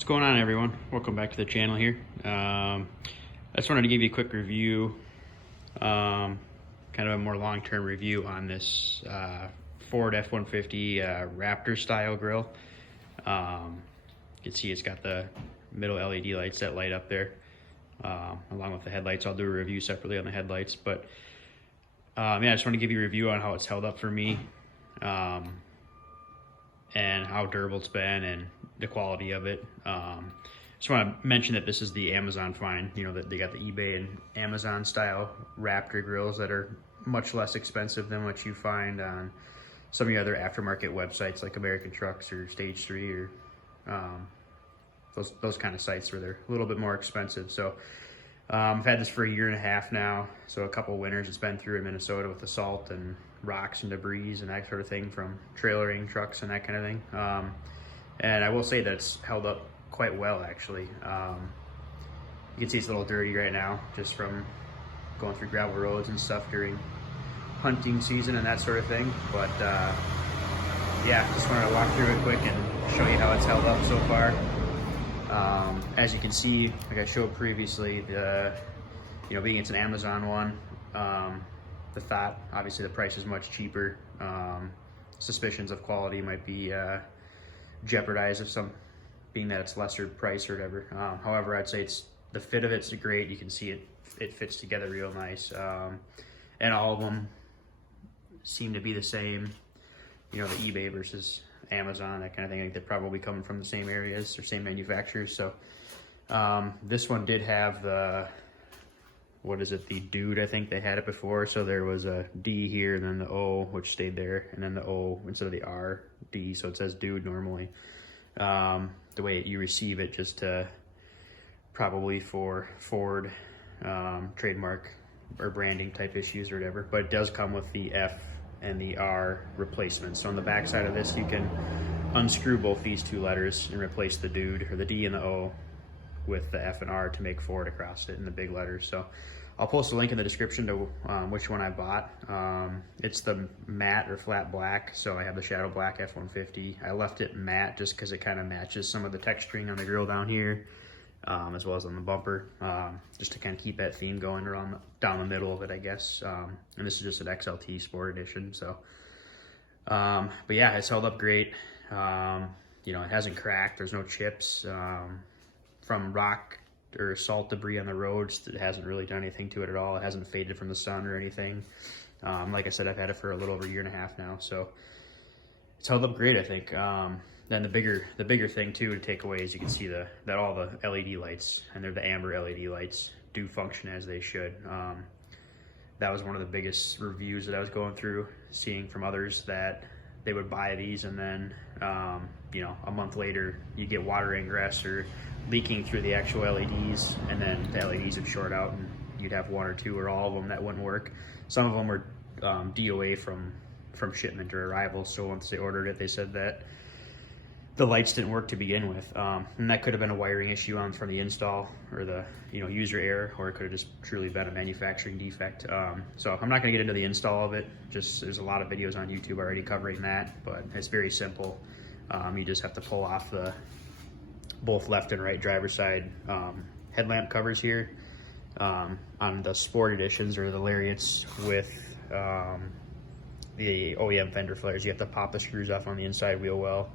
What's going on, everyone? Welcome back to the channel here. I just wanted to give you a quick review, kind of a more long-term review on this Ford F-150 Raptor style grill. You can see it's got the middle LED lights that light up there, along with the headlights. I'll do a review separately on the headlights, but yeah, I just want to give you a review on how it's held up for me, and how durable it's been and the quality of it. Just want to mention that this is the Amazon find. You know, that they got the eBay and Amazon style Raptor grills that are much less expensive than what you find on some of the other aftermarket websites like American Trucks or Stage 3 or those kind of sites where they're a little bit more expensive. So I've had this for a year and a half now, so a couple winters it's been through in Minnesota with the salt and rocks and debris and that sort of thing from trailering trucks and that kind of thing. And I will say that it's held up quite well, actually. You can see it's a little dirty right now just from going through gravel roads and stuff during hunting season and that sort of thing. But yeah, just wanted to walk through it quick and show you how it's held up so far. As you can see, like I showed previously, being it's an Amazon one, the thought, obviously the price is much cheaper. Suspicions of quality might be jeopardized if being that it's lesser price or whatever. However, I'd say the fit of it's great. You can see it fits together real nice. And all of them seem to be the same, you know, the eBay versus Amazon, that kind of thing. I think they're probably coming from the same areas or same manufacturers. So this one did have the, the Dude, I think they had it before. So there was a D here and then the O, which stayed there, and then the O instead of the R, D. So it says Dude normally. The way you receive it, just probably for Ford trademark or branding type issues or whatever. But it does come with the F and the R replacements. So on the back side of this, you can unscrew both these two letters and replace the Dude or the D and the O with the F and R to make Ford across it in the big letters. So I'll post a link in the description to which one I bought. It's the matte or flat black. So I have the Shadow Black F-150. I left it matte just because it kind of matches some of the texturing on the grill down here, as well as on the bumper, just to kind of keep that theme going around down the middle of it, I guess. And this is just an XLT Sport Edition. So, but yeah, it's held up great. You know, it hasn't cracked. There's no chips. From rock or salt debris on the roads, it hasn't really done anything to it at all. It hasn't faded from the sun or anything. Like I said, I've had it for a little over a year and a half now, so it's held up great, I think. Then the bigger thing too to take away is you can see that all the LED lights, and they're the amber LED lights, do function as they should. That was one of the biggest reviews that I was going through, seeing from others that they would buy these and then you know, a month later you get water ingress or leaking through the actual LEDs, and then the LEDs would short out and you'd have one or two or all of them that wouldn't work. Some of them were DOA from shipment or arrival, so once they ordered it, they said that the lights didn't work to begin with, and that could have been a wiring issue from the install or the user error, or it could have just truly been a manufacturing defect. So I'm not going to get into the install of it. Just there's a lot of videos on YouTube already covering that, but it's very simple. You just have to pull off both left and right driver's side headlamp covers here. On the Sport Editions or the Lariats with the OEM fender flares, you have to pop the screws off on the inside wheel well,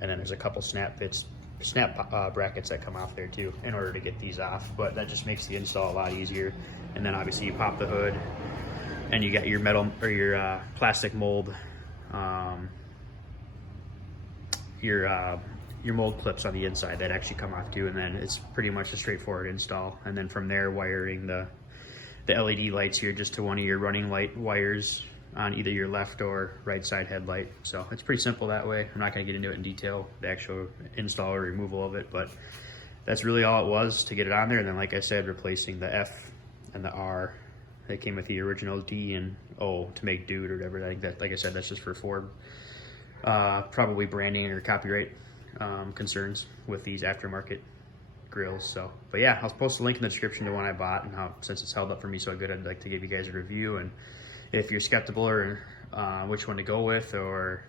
and then there's a couple snap brackets that come off there too in order to get these off, but that just makes the install a lot easier. And then obviously you pop the hood and you got your metal or your plastic mold, your mold clips on the inside that actually come off too, and then it's pretty much a straightforward install. And then from there, wiring the LED lights here just to one of your running light wires on either your left or right side headlight. So it's pretty simple that way. I'm not going to get into it in detail, the actual install or removal of it, but that's really all it was to get it on there. And then, like I said, replacing the F and the R that came with the original D and O to make Dude or whatever. I think that, like I said, that's just for Ford, probably branding or copyright concerns with these aftermarket grills. So, but yeah, I'll post a link in the description to one I bought, and since it's held up for me so good, I'd like to give you guys a review. And if you're skeptical or which one to go with, or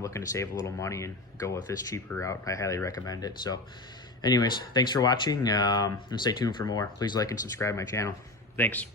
looking to save a little money and go with this cheaper route, I highly recommend it. So anyways, thanks for watching, and stay tuned for more. Please like and subscribe my channel. Thanks.